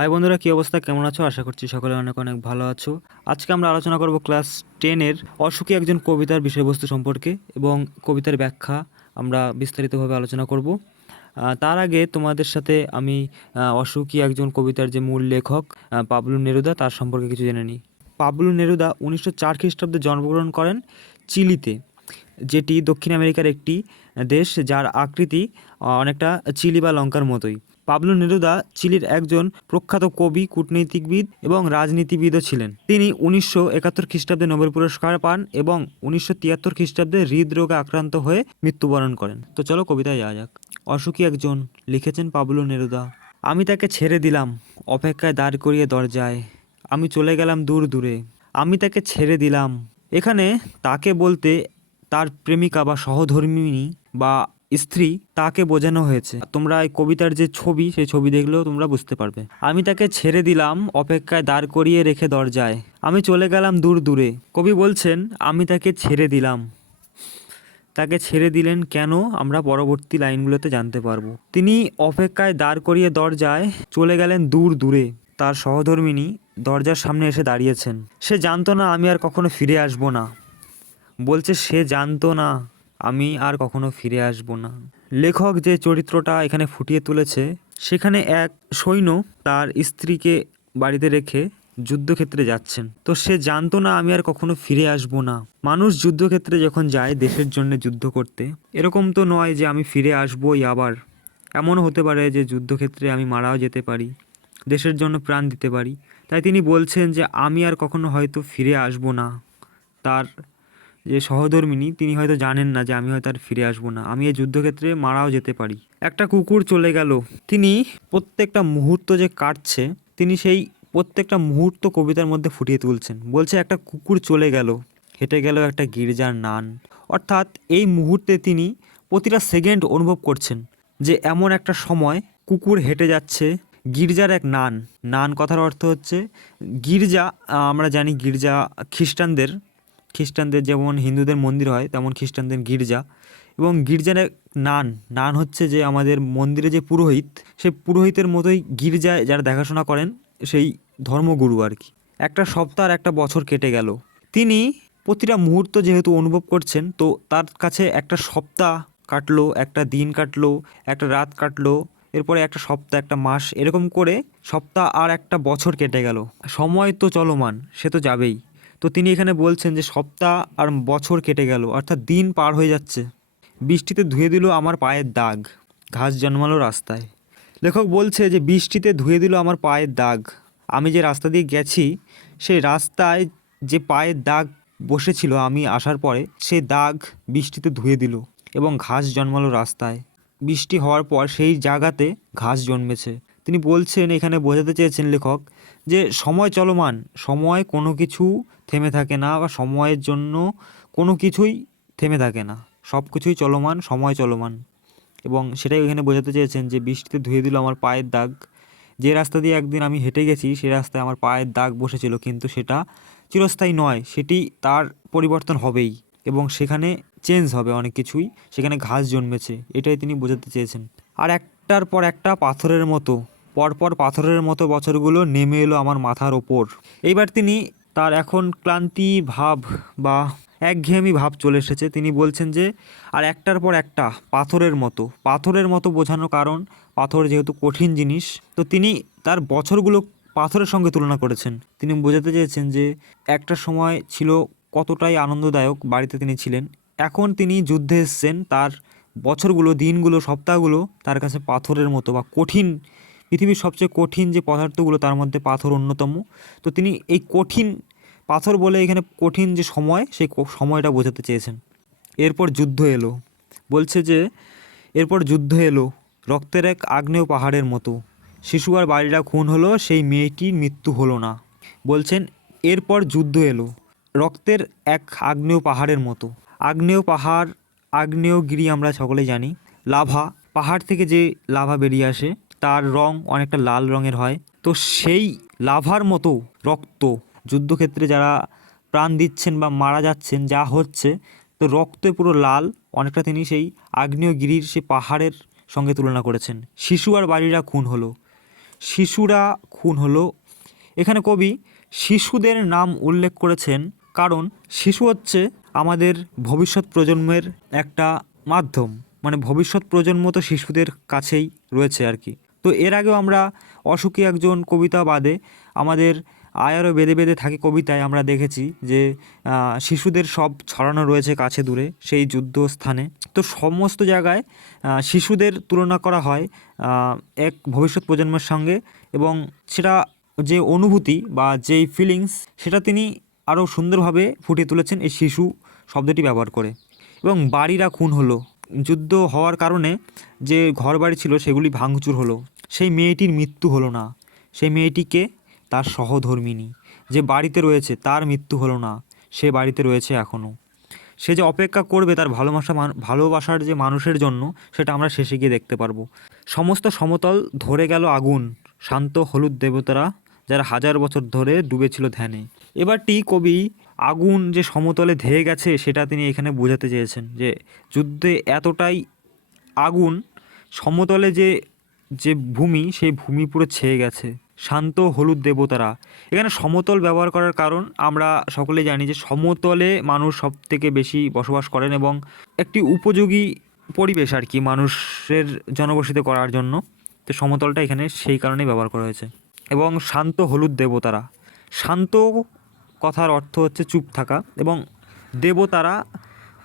High বন্ধুরা, কী অবস্থা, কেমন আছো? আশা করছি সকলে অনেক অনেক ভালো আছো। আজকে আমরা আলোচনা করব ক্লাস 10-এর অসুখী একজন কবিতার বিষয়বস্তু সম্পর্কে এবং কবিতার ব্যাখ্যা আমরা বিস্তারিতভাবে আলোচনা করব। তার আগে তোমাদের সাথে আমি অসুখী একজন কবিতার যে মূল লেখক পাবলো নেরুদা তার সম্পর্কে কিছু জেনে নিই। পাবলো নেরুদা 1904 খ্রিস্টাব্দে জন্মগ্রহণ করেন চিলিতে, যেটি দক্ষিণ আমেরিকার একটি দেশ যার আকৃতি অনেকটা চিলি বা লঙ্কার মতোই। পাবলো নেরুদা চিলির একজন প্রখ্যাত কবি, কূটনীতিকবিদ এবং রাজনীতিবিদও ছিলেন। তিনি 1971 খ্রিস্টাব্দে নোবেল পুরস্কার পান এবং 1973 খ্রিস্টাব্দে হৃদরোগে আক্রান্ত হয়ে মৃত্যুবরণ করেন। তো চলো কবিতায় যাওয়া যাক। অসুখী একজন, লিখেছেন পাবলো নেরুদা। আমি তাকে ছেড়ে দিলাম অপেক্ষায় দাঁড় করিয়ে দরজায়, আমি চলে গেলাম দূর দূরে। আমি তাকে ছেড়ে দিলাম, এখানে তাকে বলতে তার প্রেমিকা বা সহধর্মিণী বা স্ত্রী তাকে বোঝানো হয়েছে। তোমরা এই কবিতার যে ছবি, সেই ছবি দেখলেও তোমরা বুঝতে পারবে। আমি তাকে ছেড়ে দিলাম অপেক্ষায় দাঁড় করিয়ে রেখে দরজায়, আমি চলে গেলাম দূর দূরে। কবি বলছেন আমি তাকে ছেড়ে দিলাম। তাকে ছেড়ে দিলেন কেন, আমরা পরবর্তী লাইনগুলোতে জানতে পারবো। তিনি অপেক্ষায় দাঁড় করিয়ে দরজায় চলে গেলেন দূর দূরে। তার সহধর্মিণী দরজার সামনে এসে দাঁড়িয়েছেন। সে জানতো না আমি আর কখনো ফিরে আসবো না। বলছে সে জানতো না আমি আর কখনো ফিরে আসব না। লেখক যে চরিত্রটা এখানে ফুটিয়ে তুলেছে, সেখানে এক সৈন্য তার স্ত্রীকে বাড়িতে রেখে যুদ্ধক্ষেত্রে যাচ্ছেন। তো সে জানতো না আমি আর কখনো ফিরে আসব না। মানুষ যুদ্ধক্ষেত্রে যখন যায় দেশের জন্য যুদ্ধ করতে, এরকম তো নয় যে আমি ফিরে আসবই আবার। এমনও হতে পারে যে যুদ্ধক্ষেত্রে আমি মারাও যেতে পারি, দেশের জন্য প্রাণ দিতে পারি। তাই তিনি বলছেন যে আমি আর কখনো হয়তো ফিরে আসব না। তার যে সহধর্মিণী, তিনি হয়তো জানেন না যে আমি হয়তো আর ফিরে আসবো না, আমি এই যুদ্ধক্ষেত্রে মারাও যেতে পারি। একটা কুকুর চলে গেল। তিনি প্রত্যেকটা মুহূর্ত যে কাটছে, তিনি সেই প্রত্যেকটা মুহূর্ত কবিতার মধ্যে ফুটিয়ে তুলছেন। বলছে একটা কুকুর চলে গেল, হেঁটে গেল একটা গির্জার নান। অর্থাৎ এই মুহূর্তে তিনি প্রতিটা সেকেন্ড অনুভব করছেন যে এমন একটা সময় কুকুর হেঁটে যাচ্ছে গির্জার এক নান। নান কথার অর্থ হচ্ছে গির্জা। আমরা জানি গির্জা খ্রিস্টানদের যেমন হিন্দুদের মন্দির হয়, তেমন খ্রিস্টানদের গির্জা। এবং গির্জার এক নান, নান হচ্ছে যে আমাদের মন্দিরে যে পুরোহিত, সেই পুরোহিতের মতোই গির্জায় যারা দেখাশোনা করেন সেই ধর্মগুরু আর কি। একটা সপ্তাহ আর একটা বছর কেটে গেল। তিনি প্রতিটা মুহূর্ত যেহেতু অনুভব করছেন, তো তার কাছে একটা সপ্তাহ কাটলো, একটা দিন কাটলো, একটা রাত কাটলো, এরপরে একটা সপ্তাহ, একটা মাস, এরকম করে সপ্তাহ আর একটা বছর কেটে গেল। সময় তো চলমান, সে তো যাবেই। তো তিনি এখানে বলছেন যে সপ্তাহ আর বছর কেটে গেল, অর্থাৎ দিন পার হয়ে যাচ্ছে। বৃষ্টিতে ধুয়ে দিল আমার পায়ের দাগ, ঘাস জন্মালো রাস্তায়। লেখক বলছে যে বৃষ্টিতে ধুয়ে দিল আমার পায়ের দাগ। আমি যে রাস্তা দিয়ে গেছি, সেই রাস্তায় যে পায়ের দাগ বসেছিল আমি আসার পরে, সেই দাগ বৃষ্টিতে ধুয়ে দিল এবং ঘাস জন্মালো রাস্তায়। বৃষ্টি হওয়ার পর সেই জায়গাতে ঘাস জন্মেছে। তিনি বলছেন, এখানে বোঝাতে চেয়েছেন লেখক যে সময় চলমান, সময় কোনো কিছু থেমে থাকে না, বা সময়ের জন্য কোনো কিছুই থেমে থাকে না, সব কিছুই চলমান, সময় চলমান। এবং সেটাই এখানে বোঝাতে চেয়েছেন যে বৃষ্টিতে ধুয়ে দিল আমার পায়ের দাগ। যে রাস্তা দিয়ে একদিন আমি হেঁটে গেছি, সেই রাস্তায় আমার পায়ের দাগ বসেছিল, কিন্তু সেটা চিরস্থায়ী নয়, সেটি তার পরিবর্তন হবেই এবং সেখানে চেঞ্জ হবে অনেক কিছুই, সেখানে ঘাস জন্মেছে, এটাই তিনি বোঝাতে চেয়েছেন। আর একটার পর একটা পাথরের মতো, পরপর পাথরের মতো বছরগুলো নেমে এলো আমার মাথার ওপর। এইবার তিনি তার এখন ক্লান্তি ভাব বা একঘেয়েমি ভাব চলে এসেছে। তিনি বলছেন যে আর একটার পর একটা পাথরের মতো, পাথরের মতো বোঝানোর কারণ পাথর যেহেতু কঠিন জিনিস, তো তিনি তার বছরগুলো পাথরের সঙ্গে তুলনা করেছেন। তিনি বোঝাতে চেয়েছেন যে একটা সময় ছিল কতটাই আনন্দদায়ক, বাড়িতে তিনি ছিলেন, এখন তিনি যুদ্ধে এসেছেন, তার বছরগুলো, দিনগুলো, সপ্তাহগুলো তার কাছে পাথরের মতো বা কঠিন। পৃথিবীর সবচেয়ে কঠিন যে পদার্থগুলো, তার মধ্যে পাথর অন্যতম। তো তিনি এই কঠিন পাথর বলে এখানে কঠিন যে সময়, সেই সময়টা বোঝাতে চেয়েছেন। এরপর যুদ্ধ এলো। বলছে যে এরপর যুদ্ধ এলো রক্তের এক আগ্নেয় পাহাড়ের মতো, শিশু আর বাড়িরা খুন হলো, সেই মেয়েটির মৃত্যু হলো না। বলছেন এরপর যুদ্ধ এলো রক্তের এক আগ্নেয় পাহাড়ের মতো। আগ্নেয় পাহাড়, আগ্নেয়গিরি আমরা সকলেই জানি, লাভা, পাহাড় থেকে যে লাভা বেরিয়ে আসে তার রং অনেকটা লাল রঙের হয়। তো সেই লাভার মতো রক্ত, যুদ্ধক্ষেত্রে যারা প্রাণ দিচ্ছেন বা মারা যাচ্ছেন, যা হচ্ছে, তো রক্তে পুরো লাল, অনেকটা তিনি সেই আগ্নেয়গিরির সেই পাহাড়ের সঙ্গে তুলনা করেছেন। শিশু আর বাড়িরা খুন হলো। শিশুরা খুন হলো। এখানে কবি শিশুদের নাম উল্লেখ করেছেন, কারণ শিশু হচ্ছে আমাদের ভবিষ্যৎ প্রজন্মের একটা মাধ্যম, মানে ভবিষ্যৎ প্রজন্ম তো শিশুদের কাছেই রয়েছে আর কি। তো এর আগেও আমরা অসুখী একজন কবিতা বাদে আমাদের আয়ারও বেঁধে বেঁধে থাকে কবিতায় আমরা দেখেছি যে শিশুদের সব ছড়ানো রয়েছে কাছে দূরে সেই যুদ্ধস্থানে। তো সমস্ত জায়গায় শিশুদের তুলনা করা হয় এক ভবিষ্যৎ প্রজন্মের সঙ্গে, এবং সেটা যে অনুভূতি বা যেই ফিলিংস সেটা তিনি আরও সুন্দরভাবে ফুটিয়ে তুলেছেন এই শিশু শব্দটি ব্যবহার করে। এবং বাড়িরা খুন হলো, যুদ্ধ হওয়ার কারণে যে ঘর বাড়ি ছিল সেগুলি ভাঙচুর হলো, সেই মেয়েটির মৃত্যু হলো না, সেই মেয়েটিকে তার সহধর্মিণী যে বাড়িতে রয়েছে তার মৃত্যু হলো না, সে বাড়িতে রয়েছে এখনও। সে যে অপেক্ষা করবে তার ভালোবাসার যে মানুষের জন্য, সেটা আমরা শেষে গিয়ে দেখতে পারবো। সমস্ত সমতল ধরে গেল আগুন, শান্ত হলুদ দেবতারা যারা 1000 বছর ধরে ডুবেছিল ধ্যানে। এবারটি কবি আগুন যে সমতলে ধেয়ে গেছে সেটা তিনি এখানে বোঝাতে চেয়েছেন, যে যুদ্ধে এতটাই আগুন সমতলে যে যে ভূমি সেই ভূমি পুরো ছেয়ে গেছে। শান্ত হলুদ দেবতারা, এখানে সমতল ব্যবহার করার কারণ আমরা সকলেই জানি যে সমতলে মানুষ সব থেকে বেশি বসবাস করেন এবং একটি উপযোগী পরিবেশ আর কি মানুষের জনবসতি করার জন্য। তো সমতলটা এখানে সেই কারণেই ব্যবহার করা হয়েছে। এবং শান্ত হলুদ দেবতারা, শান্ত কথার অর্থ হচ্ছে চুপ থাকা, এবং দেবতারা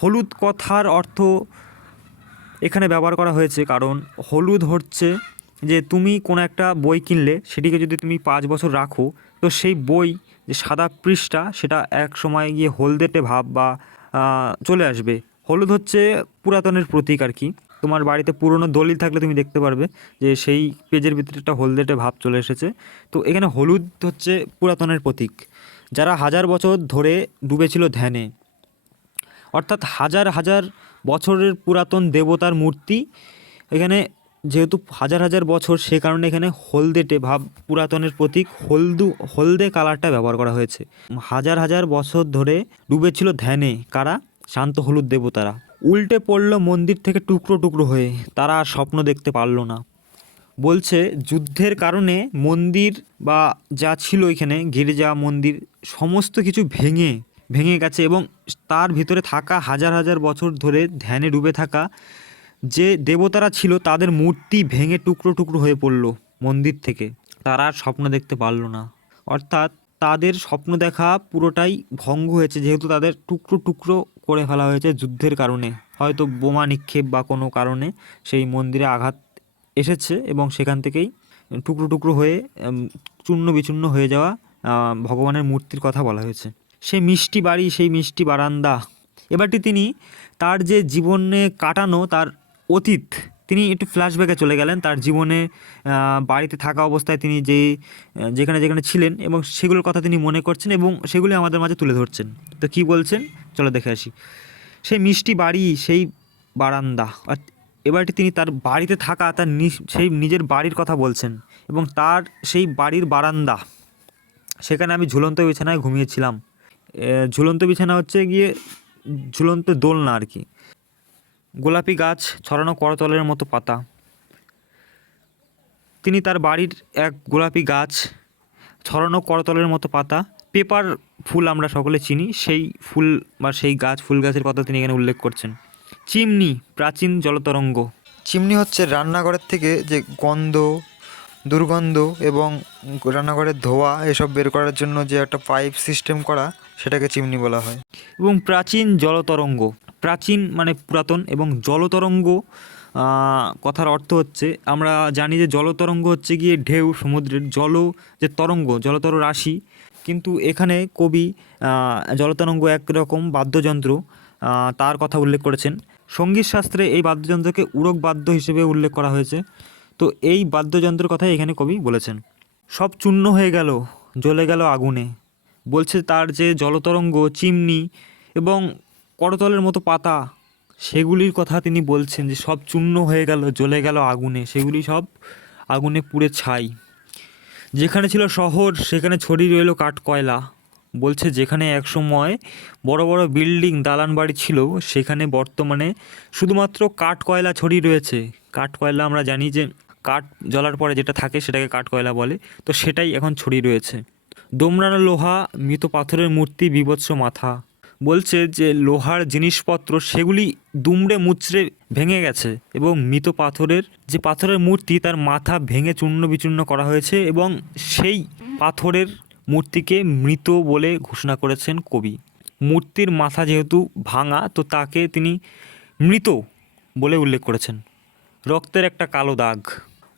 হলুদ কথার অর্থ এখানে ব্যবহার করা হয়েছে কারণ হলুদ হচ্ছে যে তুমি কোনো একটা বই কিনলে সেটিকে যদি তুমি 5 বছর রাখো, তো সেই বই যে সাদা পৃষ্ঠা সেটা এক সময় গিয়ে হলদেটে ভাব বা চলে আসবে। হলুদ হচ্ছে পুরাতনের প্রতীক আর কি। তোমার বাড়িতে পুরনো দলিল থাকলে তুমি দেখতে পারবে যে সেই পেজের ভিতরে একটা হলদেটে ভাব চলে এসেছে। তো এখানে হলুদ হচ্ছে পুরাতনের প্রতীক, যারা 1000 বছর ধরে ডুবেছিল ধ্যানে, অর্থাৎ হাজার হাজার বছরের পুরাতন দেবতার মূর্তি। এখানে যেহেতু হাজার হাজার বছর সে কারণে এখানে হলদেটে ভাব পুরাতনের প্রতীক হলদে কালারটা ব্যবহার করা হয়েছে। হাজার হাজার বছর ধরে ডুবেছিল ধ্যানে কারা? শান্ত হলুদ দেবতারা। উল্টে পড়ল মন্দির থেকে টুকরো টুকরো হয়ে, তারা আর স্বপ্ন দেখতে পারল না। বলছে যুদ্ধের কারণে মন্দির বা যা ছিল এখানে গির্জা মন্দির সমস্ত কিছু ভেঙে ভেঙে গেছে, এবং তার ভিতরে থাকা হাজার হাজার বছর ধরে ধ্যানে ডুবে থাকা যে দেবতারা ছিল তাদের মূর্তি ভেঙে টুকরো টুকরো হয়ে পড়ল মন্দির থেকে। তারা আর স্বপ্ন দেখতে পারল না, অর্থাৎ তাদের স্বপ্ন দেখা পুরোটাই ভঙ্গ হয়েছে, যেহেতু তাদের টুকরো টুকরো করে ফেলা হয়েছে যুদ্ধের কারণে। হয়তো বোমা নিক্ষেপ বা কোনো কারণে সেই মন্দিরে আঘাত এসেছে এবং সেখান থেকেই টুকরো টুকরো হয়ে চূর্ণ বিচূর্ণ হয়ে যাওয়া ভগবানের মূর্তির কথা বলা হয়েছে। সেই মিষ্টি বাড়ি, সেই মিষ্টি বারান্দা। এবারটি তিনি তার যে জীবনে কাটানো তার অতীত, তিনি একটু ফ্ল্যাশব্যাকে চলে গেলেন তার জীবনে বাড়িতে থাকা অবস্থায় তিনি যেখানে যেখানে ছিলেন এবং সেগুলোর কথা তিনি মনে করছেন এবং সেগুলি আমাদের মাঝে তুলে ধরছেন। তো কি বলছেন চলো দেখে আসি। সেই মিষ্টি বাড়ি, সেই বারান্দা, এবারটি তিনি তার বাড়িতে থাকা তার সেই নিজের বাড়ির কথা বলছেন এবং তার সেই বাড়ির বারান্দা, সেখানে আমি ঝুলন্ত বিছানায় ঘুমিয়েছিলাম। ঝুলন্ত বিছানা হচ্ছে গিয়ে ঝুলন্ত দোলনা আর কি। গোলাপি গাছ ছড়ানো করতলের মতো পাতা, তিনি তার বাড়ির এক গোলাপি গাছ ছড়ানো করতলের মতো পাতা, পেপার ফুল আমরা সকলে চিনি, সেই ফুল বা সেই গাছ ফুল গাছের কথা তিনি এখানে উল্লেখ করছেন। চিমনি, প্রাচীন জলতরঙ্গ। চিমনি হচ্ছে রান্নাঘরের থেকে যে গন্ধ, দুর্গন্ধ এবং রান্নাঘরের ধোঁয়া এসব বের করার জন্য যে একটা পাইপ সিস্টেম করা, সেটাকে চিমনি বলা হয়। এবং প্রাচীন জলতরঙ্গ, প্রাচীন মানে পুরাতন, এবং জলতরঙ্গ কথার অর্থ হচ্ছে আমরা জানি যে জলতরঙ্গ হচ্ছে গিয়ে ঢেউ, সমুদ্রের যে তরঙ্গ, জলতর রাশি। কিন্তু এখানে কবি জলতরঙ্গ একরকম বাদ্যযন্ত্র তার কথা উল্লেখ করেছেন। সঙ্গীত শাস্ত্রে এই বাদ্যযন্ত্রকে উড়ক বাদ্য হিসেবে উল্লেখ করা হয়েছে। তো এই বাদ্যযন্ত্রের কথাই এখানে কবি বলেছেন। সব চূর্ণ হয়ে গেল, জ্বলে গেল আগুনে। বলছে তার যে জলতরঙ্গ, চিমনি এবং করতলের মতো পাতা, সেগুলির কথা তিনি বলছেন যে সব চূর্ণ হয়ে গেল, জ্বলে গেল আগুনে, সেগুলি সব আগুনে পুড়ে ছাই। যেখানে ছিল শহর সেখানে ছড়িয়ে রইল কাঠ কয়লা। বলছে যেখানে একসময় বড় বড় বিল্ডিং দালান বাড়ি ছিল সেখানে বর্তমানে শুধুমাত্র কাঠ কয়লা ছড়িয়ে রয়েছে। কাঠ কয়লা আমরা জানি যে কাঠ জ্বলার পরে যেটা থাকে সেটাকে কাঠকয়লা বলে, তো সেটাই এখন ছড়িয়ে রয়েছে। দোমড়ানো লোহা, মৃত পাথরের মূর্তি, বীভৎস মাথা। বলছে যে লোহার জিনিসপত্র সেগুলি দুমড়ে মুচড়ে ভেঙে গেছে এবং মৃত পাথরের যে পাথরের মূর্তি তার মাথা ভেঙে চূর্ণ বিচূর্ণ করা হয়েছে এবং সেই পাথরের মূর্তিকে মৃত বলে ঘোষণা করেছেন কবি। মূর্তির মাথা যেহেতু ভাঙা, তো তাকে তিনি মৃত বলে উল্লেখ করেছেন। রক্তের একটা কালো দাগ,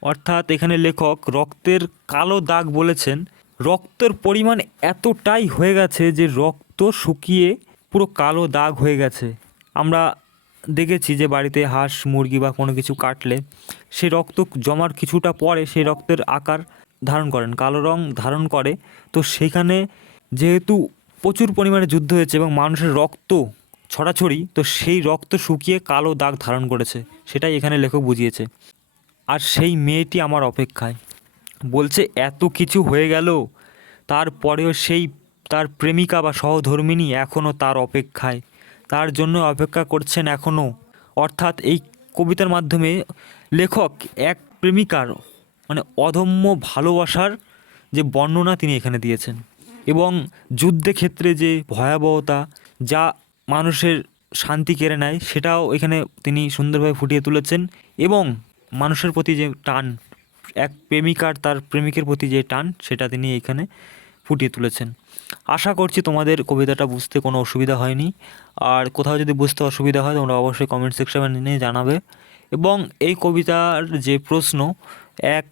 অর্থাৎ এখানে লেখক রক্তের কালো দাগ বলেছেন। রক্তের পরিমাণ এতটাই হয়ে গেছে যে রক্ত শুকিয়ে পুরো কালো দাগ হয়ে গেছে। আমরা দেখেছি যে বাড়িতে হাঁস মুরগি বা কোনো কিছু কাটলে সেই রক্ত জমার কিছুটা পরে সেই রক্তের আকার ধারণ করেন, কালো রং ধারণ করে। তো সেখানে যেহেতু প্রচুর পরিমাণে যুদ্ধ হয়েছে এবং মানুষের রক্ত ছড়াছড়ি, তো সেই রক্ত শুকিয়ে কালো দাগ ধারণ করেছে, সেটাই এখানে লেখক বুঝিয়েছে। আর সেই মেয়েটি আমার অপেক্ষায়, বলছে এত কিছু হয়ে গেল তারপরেও সেই তার প্রেমিকা বা সহধর্মিণী এখনও তার অপেক্ষায়, তার জন্য অপেক্ষা করছেন এখনও। অর্থাৎ এই কবিতার মাধ্যমে লেখক এক প্রেমিকার মানে অদম্য ভালোবাসার যে বর্ণনা তিনি এখানে দিয়েছেন এবং যুদ্ধক্ষেত্রে যে ভয়াবহতা যা মানুষের শান্তি কেড়ে নেয় সেটাও এখানে তিনি সুন্দরভাবে ফুটিয়ে তুলেছেন এবং মানুষের প্রতি যে টান, এক প্রেমিকার তার প্রেমিকের প্রতি যে টান, সেটা তিনি এখানে ফুটিয়ে তুলেছেন। আশা করছি তোমাদের কবিতাটা বুঝতে কোনো অসুবিধা হয়নি। আর কোথাও যদি বুঝতে অসুবিধা হয় তোমরা অবশ্যই কমেন্ট সেকশনে জানাবে। এবং এই কবিতার যে প্রশ্ন 1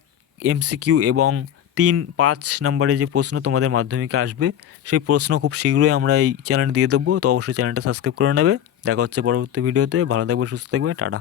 MCQ এবং 3-5 নম্বরে যে প্রশ্ন তোমাদের মাধ্যমিকে আসবে, সেই প্রশ্ন খুব শীঘ্রই আমরা এই চ্যানেলে দিয়ে দেবো। তো অবশ্যই চ্যানেলটা সাবস্ক্রাইব করে নেবে। দেখা হচ্ছে পরবর্তী ভিডিওতে। ভালো থাকবে, সুস্থ থাকবে, টাটা।